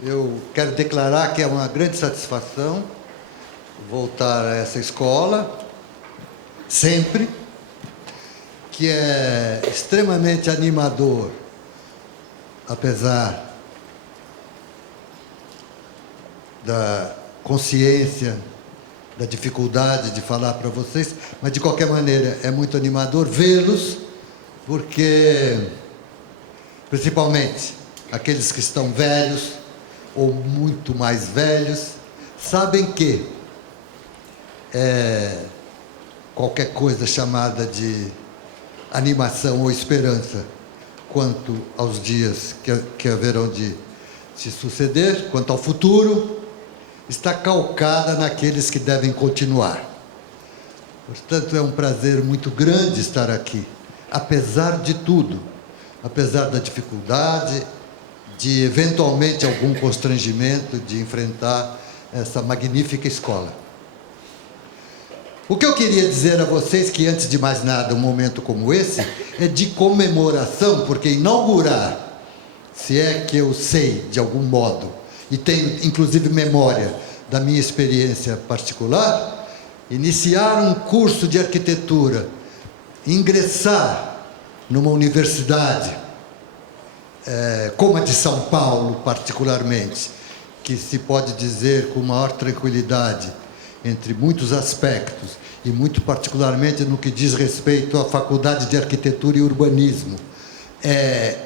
Eu quero declarar que é uma grande satisfação voltar a essa escola, sempre, que é extremamente animador, apesar da consciência, da dificuldade de falar para vocês, mas de qualquer maneira é muito animador vê-los, porque, principalmente, aqueles que estão velhos, ou muito mais velhos, sabem que qualquer coisa chamada de animação ou esperança quanto aos dias que haverão de se suceder, quanto ao futuro, está calcada naqueles que devem continuar. Portanto, é um prazer muito grande estar aqui, apesar de tudo, apesar da dificuldade, de eventualmente algum constrangimento de enfrentar essa magnífica escola. O que eu queria dizer a vocês, que antes de mais nada, um momento como esse, é de comemoração, porque inaugurar, se é que eu sei de algum modo, e tenho inclusive memória da minha experiência particular, iniciar um curso de arquitetura, ingressar numa universidade, como a de São Paulo, particularmente, que se pode dizer com maior tranquilidade, entre muitos aspectos, e muito particularmente no que diz respeito à Faculdade de Arquitetura e Urbanismo, é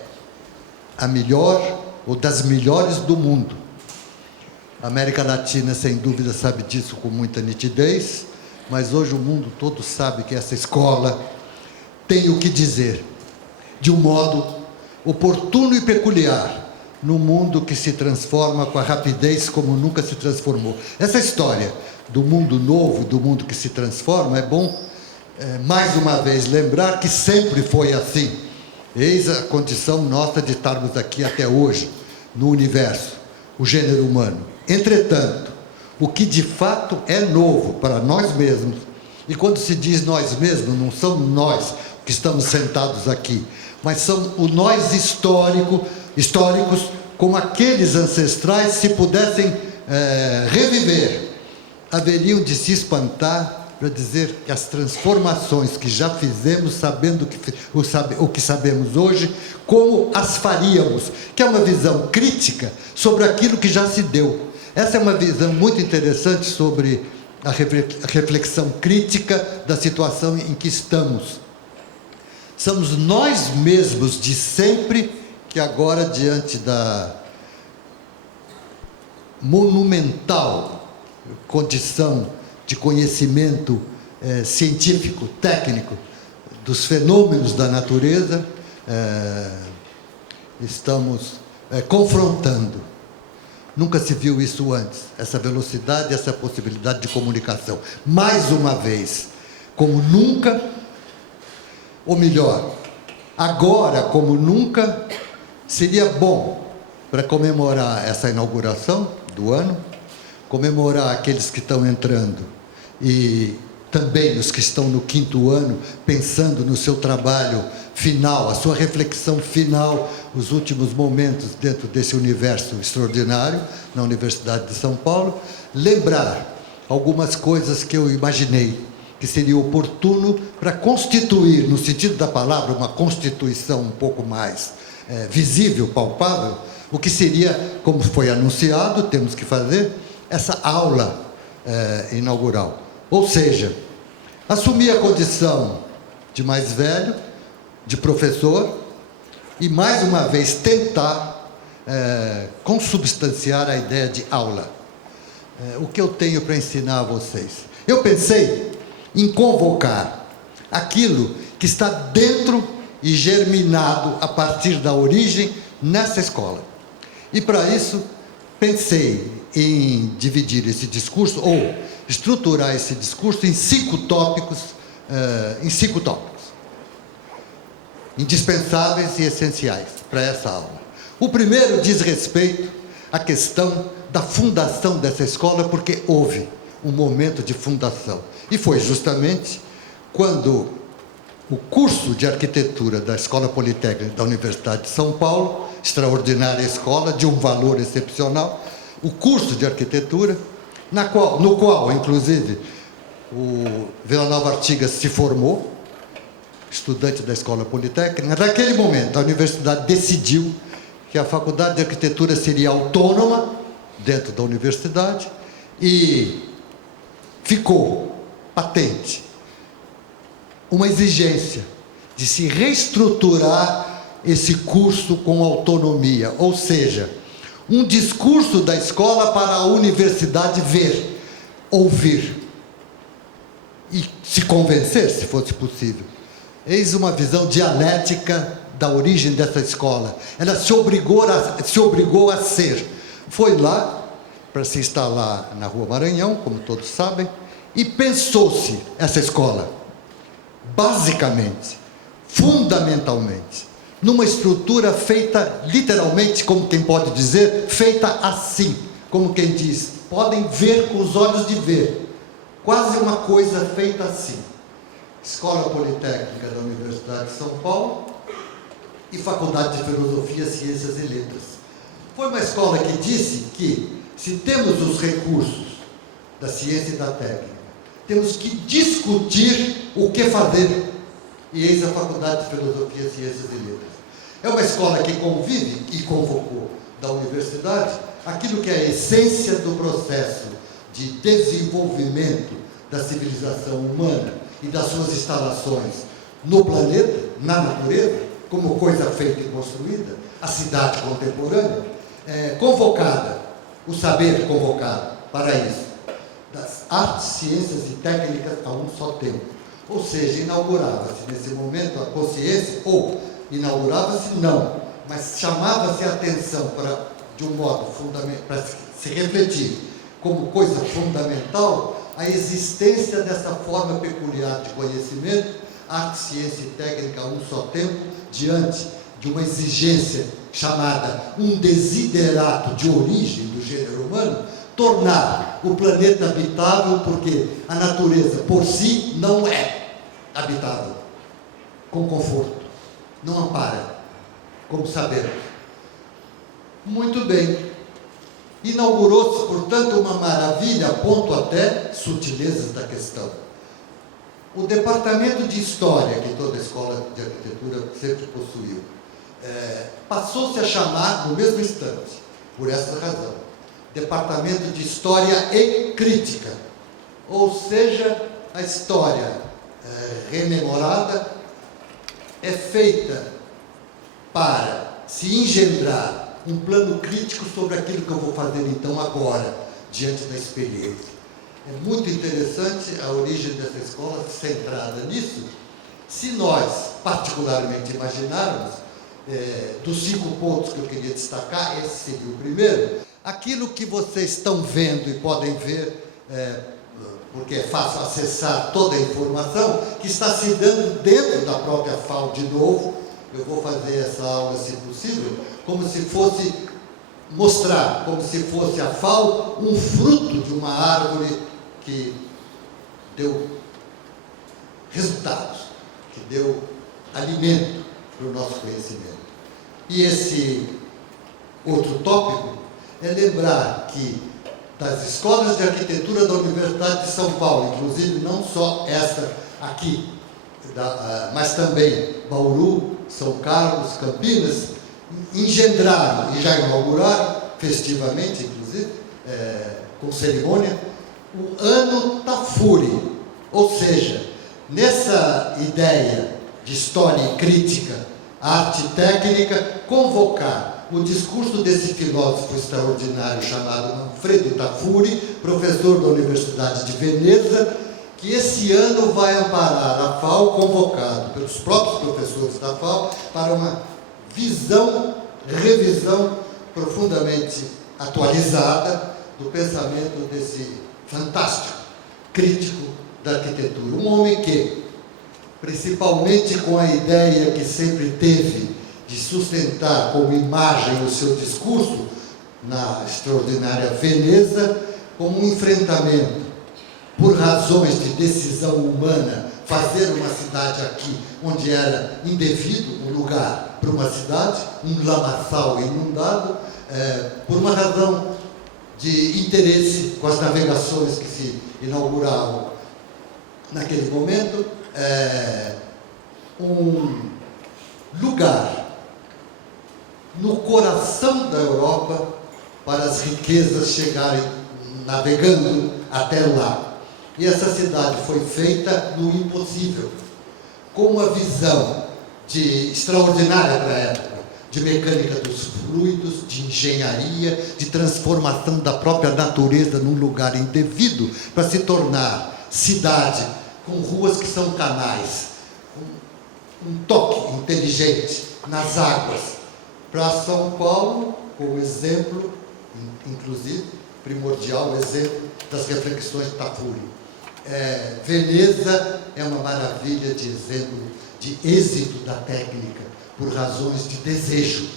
a melhor ou das melhores do mundo. A América Latina, sem dúvida, sabe disso com muita nitidez, mas hoje o mundo todo sabe que essa escola tem o que dizer, de um modo oportuno e peculiar, num mundo que se transforma com a rapidez como nunca se transformou. Essa história do mundo novo, do mundo que se transforma, é bom, mais uma vez, lembrar que sempre foi assim. Eis a condição nossa de estarmos aqui até hoje, no universo, o gênero humano. Entretanto, o que de fato é novo para nós mesmos, e quando se diz nós mesmos, não somos nós que estamos sentados aqui, mas são o nós históricos, como aqueles ancestrais, se pudessem reviver, haveriam de se espantar para dizer que as transformações que já fizemos, sabendo o que sabemos hoje, como as faríamos, que é uma visão crítica sobre aquilo que já se deu. Essa é uma visão muito interessante sobre a reflexão crítica da situação em que estamos. Somos nós mesmos de sempre que agora, diante da monumental condição de conhecimento científico, técnico, dos fenômenos da natureza, estamos confrontando. Nunca se viu isso antes, essa velocidade, essa possibilidade de comunicação. Mais uma vez, como nunca, ou melhor, agora como nunca, seria bom, para comemorar essa inauguração do ano, comemorar aqueles que estão entrando e também os que estão no 5º ano, pensando no seu trabalho final, a sua reflexão final, os últimos momentos dentro desse universo extraordinário, na Universidade de São Paulo, lembrar algumas coisas que eu imaginei que seria oportuno para constituir, no sentido da palavra, uma constituição um pouco mais visível, palpável, o que seria, como foi anunciado, temos que fazer, essa aula inaugural. Ou seja, assumir a condição de mais velho, de professor, e mais uma vez tentar consubstanciar a ideia de aula. O que eu tenho para ensinar a vocês? Eu pensei em convocar aquilo que está dentro e germinado a partir da origem nessa escola. E para isso, pensei em dividir esse discurso, ou estruturar esse discurso em 5 tópicos, indispensáveis e essenciais para essa aula. O primeiro diz respeito à questão da fundação dessa escola, porque houve um momento de fundação. E foi justamente quando o curso de arquitetura da Escola Politécnica da Universidade de São Paulo extraordinária escola, de um valor excepcional, o curso de arquitetura, no qual, inclusive, o Vila Nova Artigas se formou, estudante da Escola Politécnica. Naquele momento, a universidade decidiu que a Faculdade de Arquitetura seria autônoma dentro da universidade e ficou patente uma exigência de se reestruturar esse curso com autonomia, ou seja, um discurso da escola para a universidade ver, ouvir e se convencer, se fosse possível. Eis uma visão dialética da origem dessa escola. Ela se obrigou a ser. Foi lá para se instalar na Rua Maranhão, como todos sabem, e pensou-se essa escola, basicamente, fundamentalmente, numa estrutura feita, literalmente, como quem pode dizer, feita assim, como quem diz, podem ver com os olhos de ver, quase uma coisa feita assim. Escola Politécnica da Universidade de São Paulo e Faculdade de Filosofia, Ciências e Letras. Foi uma escola que disse que, se temos os recursos da ciência e da técnica, temos que discutir o que fazer. E eis a Faculdade de Filosofia, Ciências e Letras. É uma escola que convive e convocou da universidade aquilo que é a essência do processo de desenvolvimento da civilização humana e das suas instalações no planeta, na natureza, como coisa feita e construída, a cidade contemporânea, convocada, o saber convocado para isso, das artes, ciências e técnicas a um só tempo. Ou seja, inaugurava-se nesse momento a consciência, ou inaugurava-se não, mas chamava-se a atenção para, de um modo fundamental, para se refletir como coisa fundamental, a existência dessa forma peculiar de conhecimento, arte, ciência e técnica a um só tempo, diante de uma exigência chamada um desiderato de origem do gênero humano, tornar o planeta habitável, porque a natureza por si não é habitável, com conforto, não ampara, como sabemos. Muito bem. Inaugurou-se, portanto, uma maravilha, a ponto até sutilezas da questão. O departamento de História, que toda escola de arquitetura sempre possuiu, passou-se a chamar, no mesmo instante, por essa razão, Departamento de História e Crítica. Ou seja, a história rememorada é feita para se engendrar um plano crítico sobre aquilo que eu vou fazer então agora, diante da experiência. É muito interessante a origem dessa escola centrada nisso. Se nós, particularmente, imaginarmos, dos 5 pontos que eu queria destacar, esse seria o primeiro, aquilo que vocês estão vendo e podem ver, porque é fácil acessar toda a informação, que está se dando dentro da própria FAO de novo. Eu vou fazer essa aula, se possível, como se fosse mostrar, como se fosse a FAO, um fruto de uma árvore que deu resultados, que deu alimento para o nosso conhecimento. E esse outro tópico é lembrar que das escolas de arquitetura da Universidade de São Paulo, inclusive não só essa aqui, mas também Bauru, São Carlos, Campinas, engendraram e já inauguraram, festivamente inclusive, com cerimônia, o Ano Tafuri. Ou seja, nessa ideia de história e crítica, arte e técnica, convocar o discurso desse filósofo extraordinário chamado Manfredo Tafuri, professor da Universidade de Veneza, que esse ano vai amparar a FAO, convocado pelos próprios professores da FAO, para uma revisão profundamente atualizada do pensamento desse fantástico crítico da arquitetura. Um homem que, principalmente com a ideia que sempre teve de sustentar como imagem o seu discurso na extraordinária Veneza, como um enfrentamento por razões de decisão humana, fazer uma cidade aqui onde era indevido, um lugar para uma cidade, um lamaçal inundado, por uma razão de interesse com as navegações que se inauguravam naquele momento, um lugar no coração da Europa para as riquezas chegarem navegando até lá. E essa cidade foi feita no impossível, com uma visão extraordinária para a época, de mecânica dos fluidos, de engenharia, de transformação da própria natureza num lugar indevido, para se tornar cidade com ruas que são canais, um toque inteligente nas águas. Para São Paulo, como exemplo, inclusive, primordial exemplo das reflexões de Tafuri. Veneza é uma maravilha de exemplo de êxito da técnica, por razões de desejo,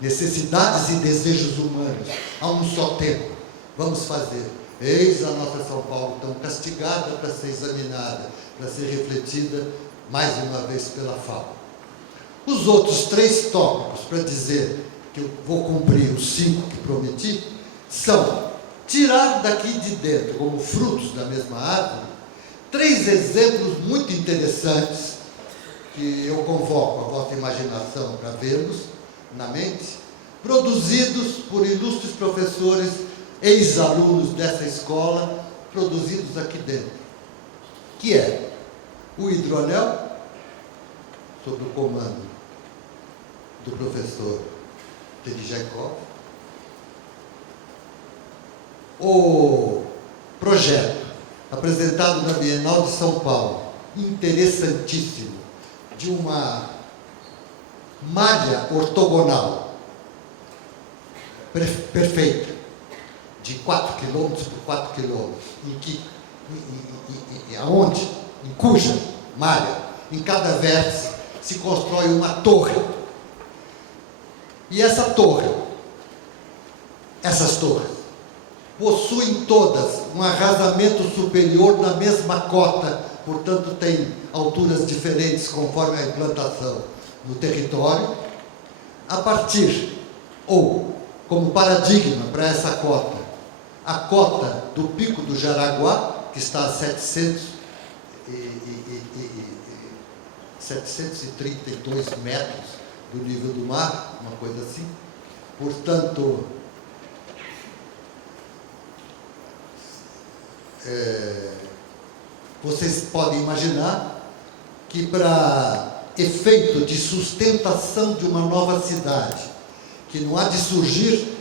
necessidades e desejos humanos, a um só tempo. Vamos fazer. Eis a nossa São Paulo tão castigada para ser examinada, para ser refletida mais uma vez pela FAO. Os outros 3 tópicos, para dizer que eu vou cumprir os 5 que prometi, são tirar daqui de dentro, como frutos da mesma árvore, 3 exemplos muito interessantes, que eu convoco a vossa imaginação para vê-los na mente, produzidos por ilustres professores, ex-alunos dessa escola, produzidos aqui dentro, que é o hidroanel, sob o comando do professor Tedjaikov, o projeto apresentado na Bienal de São Paulo, interessantíssimo, de uma malha ortogonal perfeita, de 4 km por 4 km, aonde? Em cuja malha, em cada vértice, se constrói uma torre. E essas torres, possuem todas um arrasamento superior na mesma cota, portanto tem alturas diferentes conforme a implantação no território, a partir, ou como paradigma para essa cota, a cota do Pico do Jaraguá, que está a 732 metros do nível do mar, uma coisa assim. Portanto, vocês podem imaginar que, para efeito de sustentação de uma nova cidade, que não há de surgir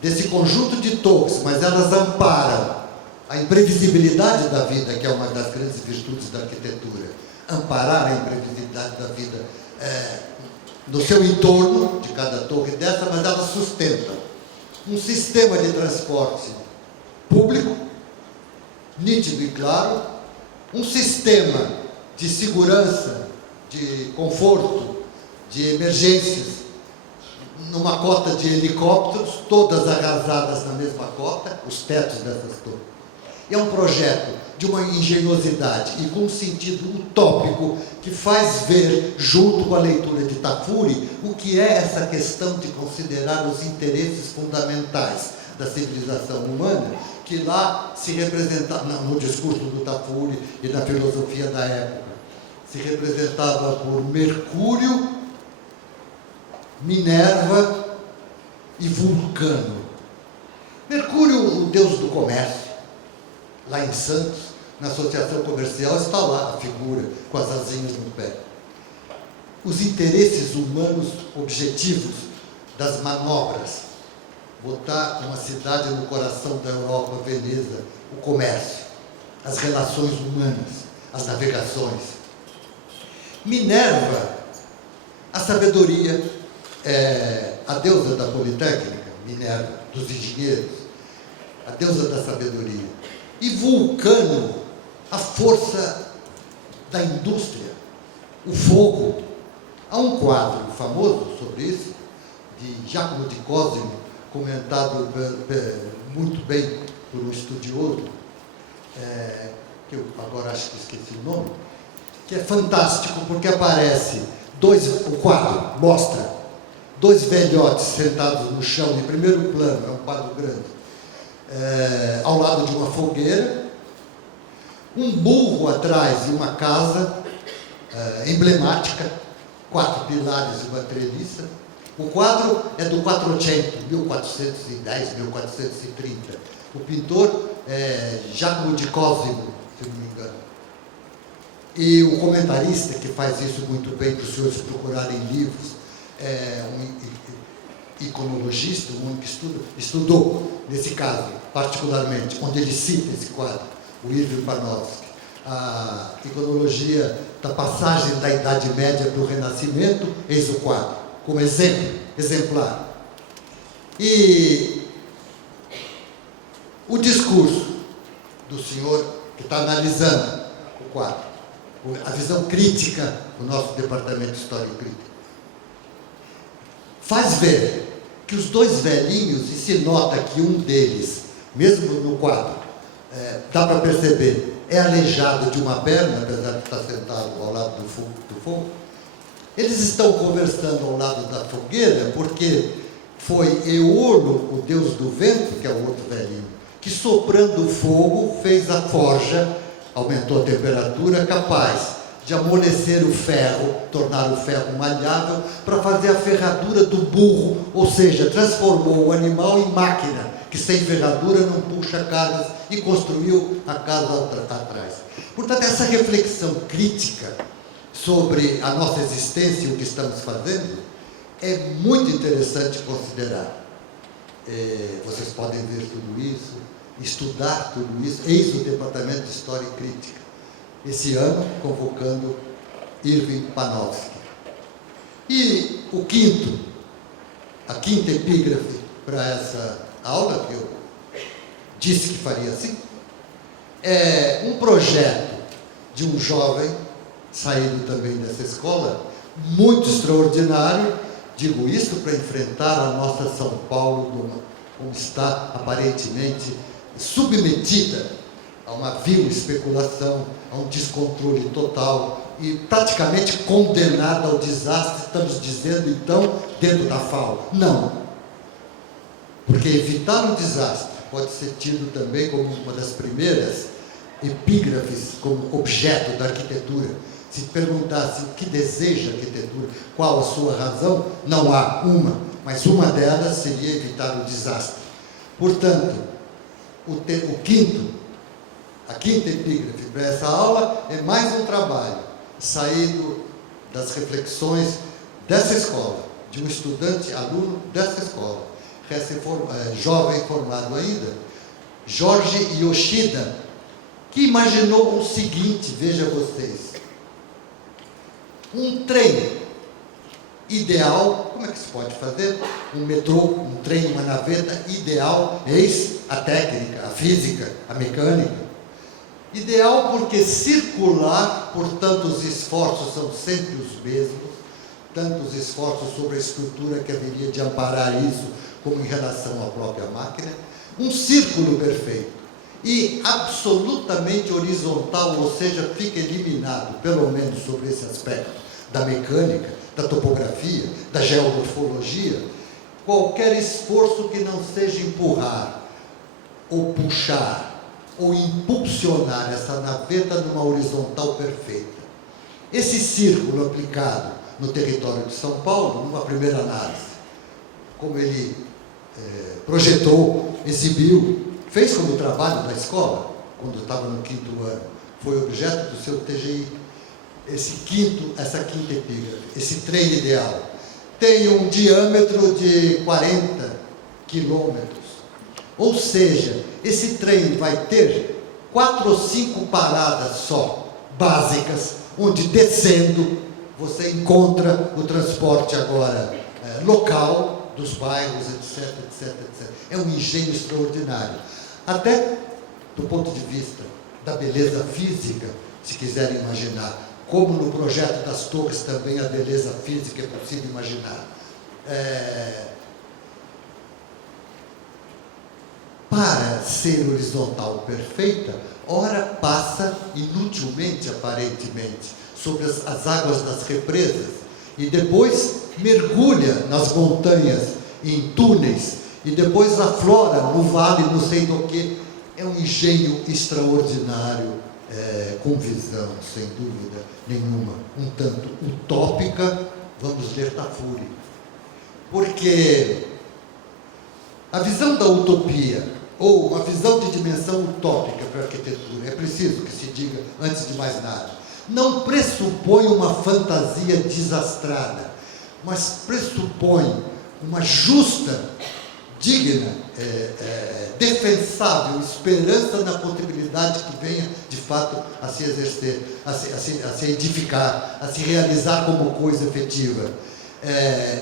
desse conjunto de torres, mas elas amparam a imprevisibilidade da vida, que é uma das grandes virtudes da arquitetura, amparar a imprevisibilidade da vida no seu entorno, de cada torre dessa, mas ela sustenta um sistema de transporte público, nítido e claro, um sistema de segurança, de conforto, de emergências, numa cota de helicópteros, todas arrasadas na mesma cota, os tetos dessas torres. É um projeto de uma engenhosidade e com um sentido utópico que faz ver, junto com a leitura de Tafuri, o que é essa questão de considerar os interesses fundamentais da civilização humana, que lá se representava, no discurso do Tafuri e na filosofia da época, se representava por Mercúrio, Minerva e Vulcano. Mercúrio, o deus do comércio, lá em Santos, na associação comercial, está lá a figura com as asinhas no pé. Os interesses humanos objetivos das manobras, botar uma cidade no coração da Europa, Veneza, o comércio, as relações humanas, as navegações. Minerva, a sabedoria, a deusa da politécnica, Minerva, dos engenheiros, a deusa da sabedoria. E Vulcano, a força da indústria, o fogo. Há um quadro famoso sobre isso, de Giacomo di Cosimo, comentado muito bem por um estudioso, que eu agora acho que esqueci o nome, que é fantástico porque aparece o quadro mostra dois velhotes sentados no chão, em primeiro plano, é um quadro grande, ao lado de uma fogueira, um burro atrás de uma casa emblemática, 4 pilares e uma treliça. O quadro é do 400, 1410, 1430. O pintor é Giacomo di Cosimo, se não me engano. E o comentarista, que faz isso muito bem para os senhores procurarem livros, é um iconologista, um homem que estudou, nesse caso, particularmente, onde ele cita esse quadro, o Irving Panofsky, a iconologia da passagem da Idade Média para o Renascimento, eis o quadro, como exemplar. E o discurso do senhor que está analisando o quadro, a visão crítica do nosso departamento de História e Crítica, faz ver que os dois velhinhos, e se nota que um deles, mesmo no quadro, dá para perceber, é aleijado de uma perna, apesar de estar sentado ao lado do fogo. Eles estão conversando ao lado da fogueira porque foi Eolo, o deus do vento, que é o outro velhinho, que soprando fogo fez a forja, aumentou a temperatura, capaz de amolecer o ferro, tornar o ferro maleável, para fazer a ferradura do burro, ou seja, transformou o animal em máquina, que sem ferradura não puxa cargas, e construiu a casa atrás. Portanto, essa reflexão crítica sobre a nossa existência e o que estamos fazendo é muito interessante considerar. Vocês podem ver tudo isso, estudar tudo isso, eis o Departamento de História e Crítica, esse ano convocando Irving Panofsky. E a quinta epígrafe para essa aula, que eu disse que faria assim, é um projeto de um jovem, saído também dessa escola, muito extraordinário, digo isso para enfrentar a nossa São Paulo, como está aparentemente submetida a uma vil especulação, a um descontrole total e praticamente condenada ao desastre. Estamos dizendo, então, dentro da FAO. Não. Porque evitar um desastre pode ser tido também como uma das primeiras epígrafes, como objeto da arquitetura. Se perguntasse o que deseja a arquitetura, qual a sua razão, não há uma, mas uma delas seria evitar o desastre. Portanto, a quinta epígrafe para essa aula é mais um trabalho saído das reflexões dessa escola, de um estudante, aluno dessa escola, jovem formado ainda, Jorge Yoshida, que imaginou o seguinte, veja vocês, um trem ideal. Como é que se pode fazer? Um metrô, um trem, uma naveta ideal, eis a técnica, a física, a mecânica. Ideal porque circular, portanto os esforços são sempre os mesmos, tanto os esforços sobre a estrutura que haveria de amparar isso, como em relação à própria máquina, um círculo perfeito e absolutamente horizontal, ou seja, fica eliminado, pelo menos sobre esse aspecto da mecânica, da topografia, da geomorfologia, qualquer esforço que não seja empurrar, ou puxar, ou impulsionar essa naveta numa horizontal perfeita. Esse círculo aplicado no território de São Paulo, numa primeira análise, como ele projetou, exibiu, fez como trabalho da escola, quando estava no 5º ano, foi objeto do seu TGI. Essa quinta epígrafe, esse trem ideal, tem um diâmetro de 40 quilômetros. Ou seja, esse trem vai ter 4 ou 5 paradas só, básicas, onde descendo você encontra o transporte agora local, dos bairros, etc, etc, etc. É um engenho extraordinário. Até do ponto de vista da beleza física, se quiserem imaginar, como no projeto das torres também a beleza física é possível imaginar. Para ser horizontal perfeita, ora passa inutilmente, aparentemente, sobre as águas das represas, e depois mergulha nas montanhas, em túneis, e depois aflora no vale, não sei do que. É um engenho extraordinário, com visão, sem dúvida nenhuma, um tanto utópica. Vamos ler Tafuri. Porque a visão da utopia, ou uma visão de dimensão utópica para a arquitetura, é preciso que se diga, antes de mais nada, não pressupõe uma fantasia desastrada, mas pressupõe uma justa, digna, defensável esperança na possibilidade que venha, de fato, a se exercer, a se edificar, a se realizar como coisa efetiva.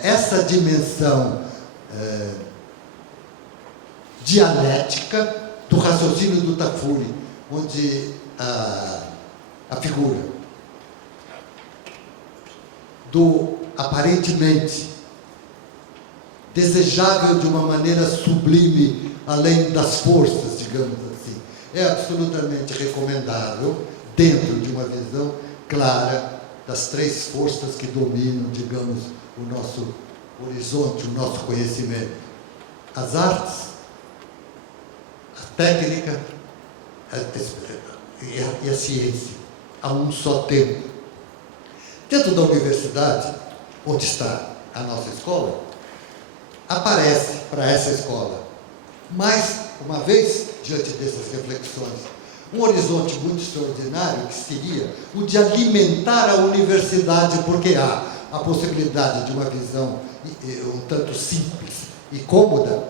Essa dimensão dialética do raciocínio do Tafuri, onde a figura do aparentemente desejável de uma maneira sublime, além das forças, digamos assim, é absolutamente recomendável dentro de uma visão clara das três forças que dominam, digamos, o nosso horizonte, o nosso conhecimento: as artes, a técnica e a ciência, a um só tempo. Dentro da universidade, onde está a nossa escola, aparece para essa escola, mais uma vez, diante dessas reflexões, um horizonte muito extraordinário, que seria o de alimentar a universidade, porque há a possibilidade de uma visão um tanto simples e cômoda,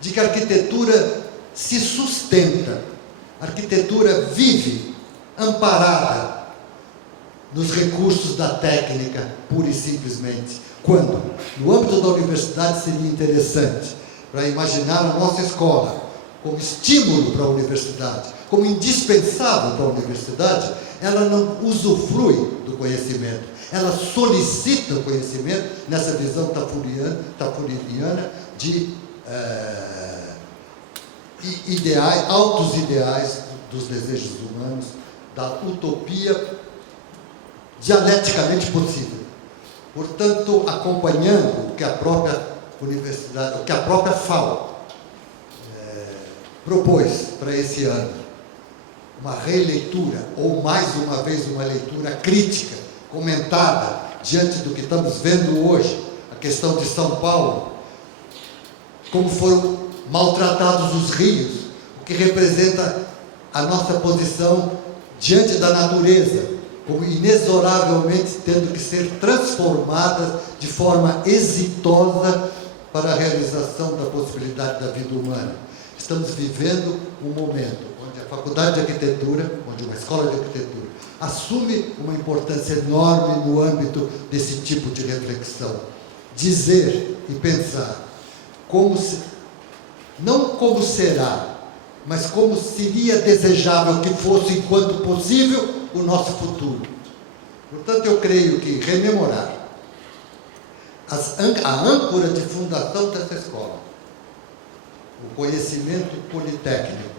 de que a arquitetura se sustenta, a arquitetura vive amparada nos recursos da técnica, pura e simplesmente. Quando, no âmbito da universidade, seria interessante para imaginar a nossa escola como estímulo para a universidade, como indispensável para a universidade, ela não usufrui do conhecimento, ela solicita o conhecimento nessa visão tafuriana de ideais, altos ideais dos desejos humanos, da utopia dialeticamente possível. Portanto, acompanhando o que a própria universidade, o que a própria FAO propôs para esse ano, uma releitura, ou mais uma vez uma leitura crítica, comentada, diante do que estamos vendo hoje, a questão de São Paulo, como foram maltratados os rios, o que representa a nossa posição diante da natureza, como inexoravelmente tendo que ser transformadas de forma exitosa para a realização da possibilidade da vida humana. Estamos vivendo um momento onde a Faculdade de Arquitetura, onde uma escola de arquitetura, assume uma importância enorme no âmbito desse tipo de reflexão. Dizer e pensar não como será, mas como seria desejável que fosse, enquanto possível, o nosso futuro. Portanto, eu creio que rememorar a âncora de fundação dessa escola, o conhecimento politécnico,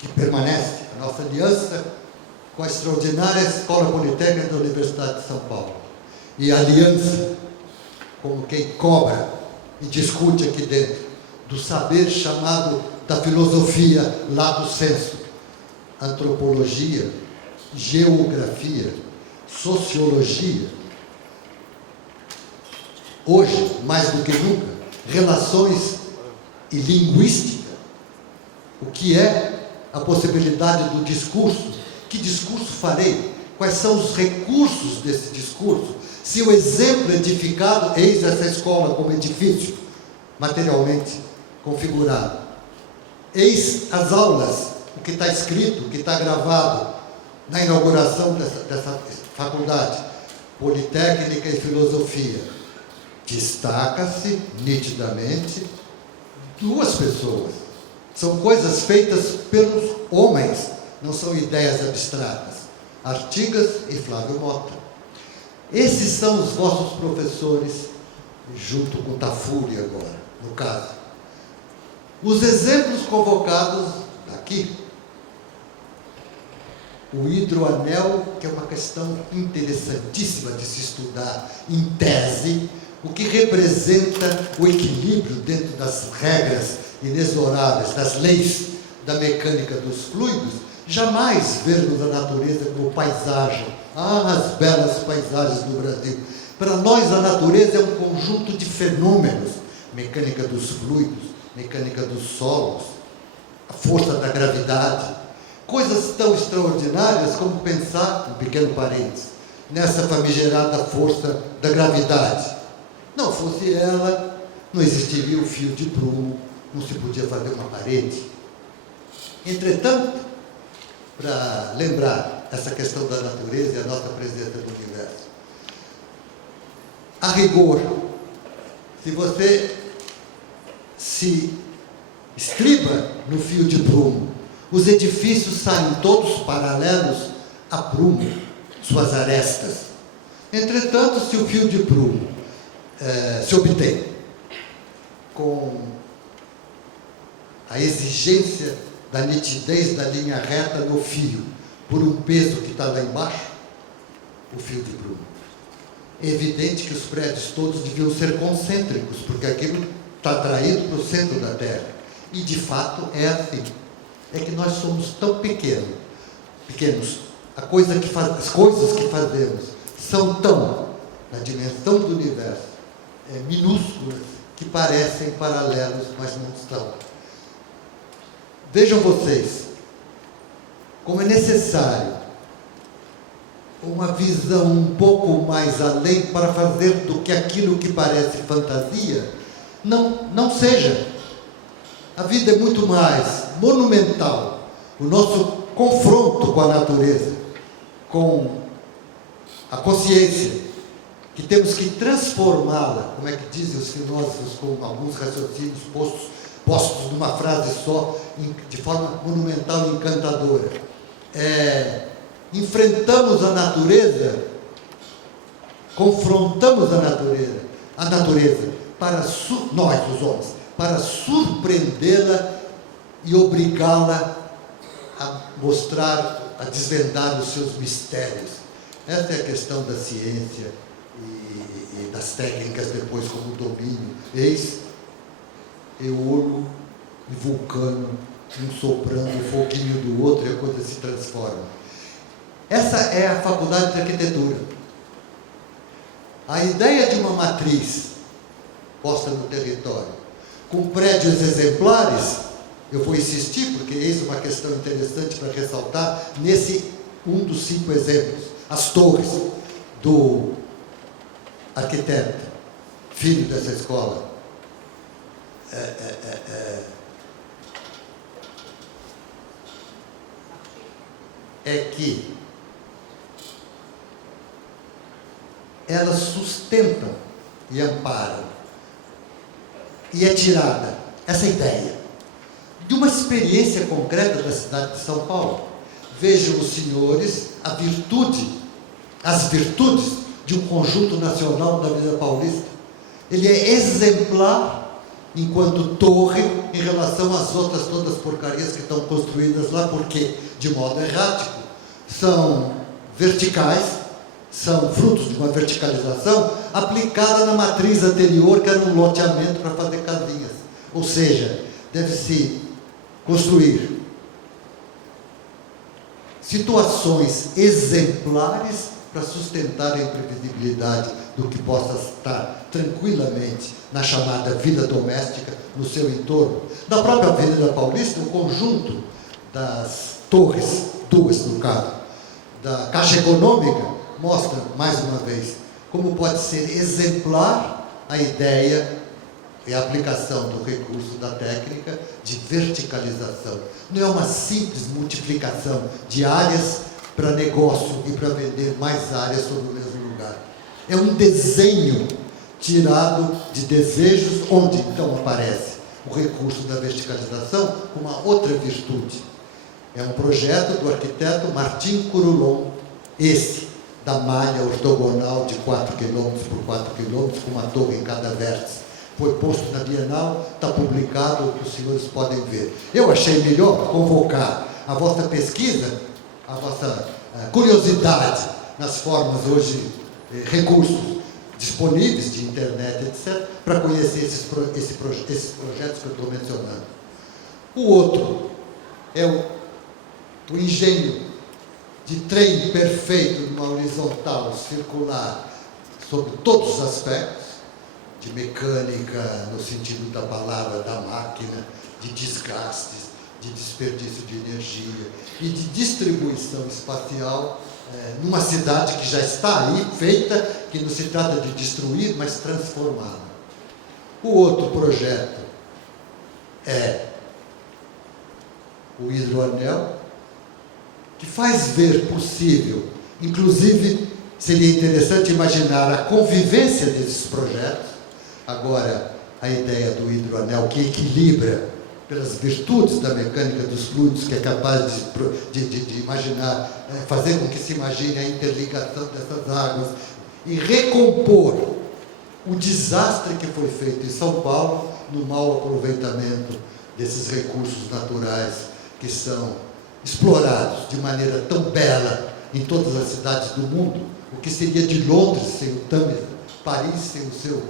que permanece, a nossa aliança com a extraordinária Escola Politécnica da Universidade de São Paulo, e a aliança como quem cobra e discute aqui dentro, do saber chamado da filosofia lato sensu, antropologia, geografia, sociologia. Hoje, mais do que nunca, relações e linguística. O que é a possibilidade do discurso? Que discurso farei? Quais são os recursos desse discurso? Se o exemplo edificado, eis essa escola como edifício, materialmente configurado. Eis as aulas, o que está escrito, o que está gravado na inauguração dessa faculdade, Politécnica e Filosofia. Destaca-se nitidamente duas pessoas. São coisas feitas pelos homens, não são ideias abstratas. Artigas e Flávio Mota. Esses são os vossos professores, junto com Tafuri agora, no caso. Os exemplos convocados aqui. O hidroanel, que é uma questão interessantíssima de se estudar em tese, o que representa o equilíbrio dentro das regras inexoráveis, das leis da mecânica dos fluidos, jamais vermos a natureza como paisagem. Ah, as belas paisagens do Brasil! Para nós, a natureza é um conjunto de fenômenos, mecânica dos fluidos, mecânica dos solos, a força da gravidade, coisas tão extraordinárias como pensar, um pequeno parênteses, nessa famigerada força da gravidade. Não fosse ela, não existiria o fio de prumo, não se podia fazer uma parede. Entretanto, para lembrar essa questão da natureza e a nossa presença no universo, a rigor, se você se estriba no fio de prumo, os edifícios saem todos paralelos a prumo, suas arestas. Entretanto, se o fio de prumo se obtém com a exigência da nitidez da linha reta no fio, por um peso que está lá embaixo, o fio de prumo, é evidente que os prédios todos deviam ser concêntricos, porque aquilo está atraído para o centro da Terra. E, de fato, é assim. É que nós somos tão pequenos, as coisas que fazemos são tão, na dimensão do universo, minúsculas, que parecem paralelos, mas não estão. Vejam vocês, como é necessário uma visão um pouco mais além para fazer do que aquilo que parece fantasia não seja. A vida é muito mais monumental. O nosso confronto com a natureza, com a consciência, que temos que transformá-la, como é que dizem os filósofos, com alguns raciocínios postos numa frase só, de forma monumental e encantadora. Enfrentamos a natureza, confrontamos a natureza para nós, os homens, para surpreendê-la e obrigá-la a mostrar, a desvendar os seus mistérios. Essa é a questão da ciência e das técnicas depois como domínio. Eis Eolo e Vulcano, um soprando o foguinho do outro e a coisa se transforma. Essa é a faculdade de arquitetura. A ideia de uma matriz posta no território, com prédios exemplares, eu vou insistir, porque eis uma questão interessante para ressaltar, nesse um dos 5 exemplos, as torres do arquiteto, filho dessa escola. É que elas sustentam e amparam, e é tirada essa ideia de uma experiência concreta da cidade de São Paulo. Vejam os senhores as virtudes de um conjunto nacional da Avenida Paulista. Ele é exemplar enquanto torre em relação às outras todas porcarias que estão construídas lá, porque, de modo errático, são verticais, são frutos de uma verticalização aplicada na matriz anterior, que era um loteamento para fazer casinhas. Ou seja, deve-se construir situações exemplares para sustentar a imprevisibilidade do que possa estar tranquilamente na chamada vida doméstica, no seu entorno. Na própria Avenida Paulista, o conjunto das torres, 2 no caso, da Caixa Econômica, mostra, mais uma vez, como pode ser exemplar a ideia e a aplicação do recurso da técnica de verticalização. Não é uma simples multiplicação de áreas para negócio e para vender mais áreas sobre o mesmo lugar. É um desenho tirado de desejos, onde então aparece o recurso da verticalização com uma outra virtude. É um projeto do arquiteto Martin Curulon, esse da malha ortogonal de 4 km por 4 km, com uma torre em cada vértice. Foi posto na Bienal, está publicado, o que os senhores podem ver. Eu achei melhor convocar a vossa pesquisa, a vossa curiosidade nas formas hoje, recursos disponíveis de internet, etc., para conhecer esses projetos que eu estou mencionando. O outro é o engenho de trem perfeito numa horizontal, circular, sobre todos os aspectos, de mecânica, no sentido da palavra, da máquina, de desgastes, de desperdício de energia e de distribuição espacial, numa cidade que já está aí, feita, que não se trata de destruir, mas transformá-la. O outro projeto é o hidroanel, que faz ver possível, inclusive seria interessante imaginar a convivência desses projetos. Agora, a ideia do hidroanel que equilibra pelas virtudes da mecânica dos fluidos, que é capaz de imaginar, fazer com que se imagine a interligação dessas águas e recompor o desastre que foi feito em São Paulo no mau aproveitamento desses recursos naturais que são explorados de maneira tão bela em todas as cidades do mundo. O que seria de Londres sem o Tâmisa, Paris sem o seu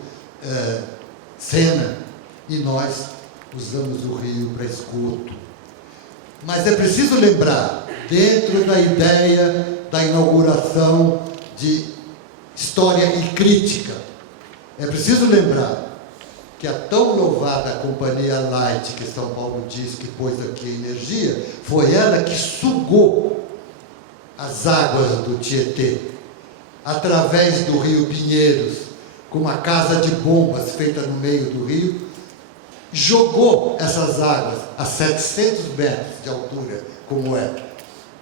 Sena, e nós usamos o rio para esgoto. Mas é preciso lembrar, dentro da ideia da inauguração de História e Crítica, é preciso lembrar que a tão louvada Companhia Light, que São Paulo diz que pôs aqui energia, foi ela que sugou as águas do Tietê, através do rio Pinheiros, com uma casa de bombas feita no meio do rio, jogou essas águas a 700 metros de altura, como é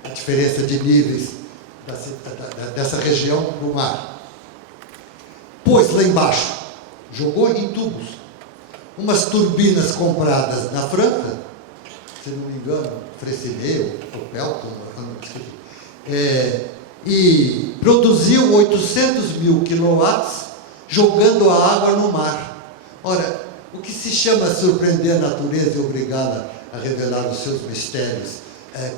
a diferença de níveis dessa região do mar. Pôs lá embaixo, jogou em tubos, umas turbinas compradas na França, se não me engano, Freycinet ou Pelton, e produziu 800 mil quilowatts jogando a água no mar. Ora, o que se chama surpreender a natureza e obrigá-la a revelar os seus mistérios,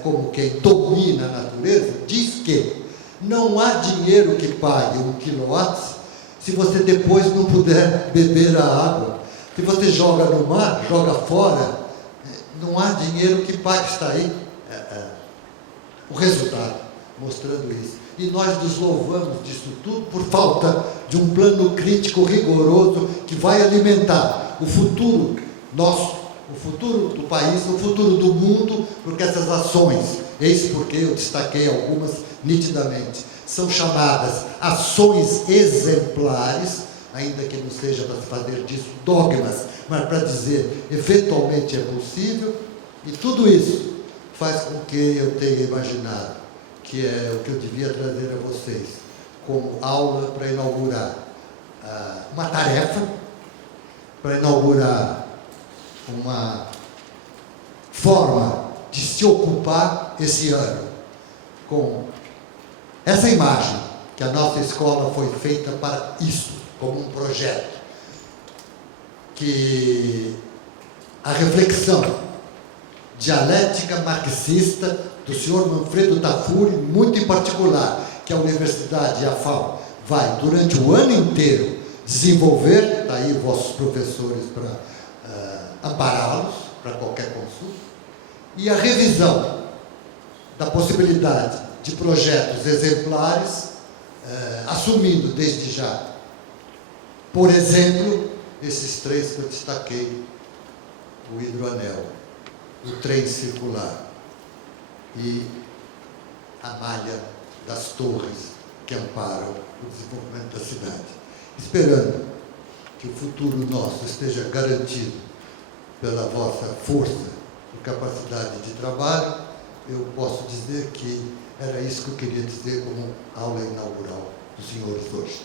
como quem domina a natureza, diz que não há dinheiro que pague 1 quilowatt se você depois não puder beber a água. Se você joga no mar, joga fora, não há dinheiro que pague. Está aí o resultado, mostrando isso. E nós nos louvamos disso tudo por falta de um plano crítico rigoroso que vai alimentar o futuro nosso, o futuro do país, o futuro do mundo, porque essas ações, eis porque eu destaquei algumas nitidamente, são chamadas ações exemplares, ainda que não seja para se fazer disso dogmas, mas para dizer, eventualmente é possível, e tudo isso faz com que eu tenha imaginado, que é o que eu devia trazer a vocês, como aula para inaugurar uma tarefa, para inaugurar uma forma de se ocupar esse ano com essa imagem, que a nossa escola foi feita para isso, como um projeto, que a reflexão dialética marxista do senhor Manfredo Tafuri, muito em particular, que a Universidade e a FAO vai, durante o ano inteiro, desenvolver, está aí vossos professores para ampará-los, para qualquer consulta, e a revisão da possibilidade de projetos exemplares, assumindo desde já, por exemplo, esses três que eu destaquei, o hidroanel, o trem circular e a malha das torres que amparam o desenvolvimento da cidade. Esperando que o futuro nosso esteja garantido pela vossa força e capacidade de trabalho, eu posso dizer que era isso que eu queria dizer como aula inaugural dos senhores hoje.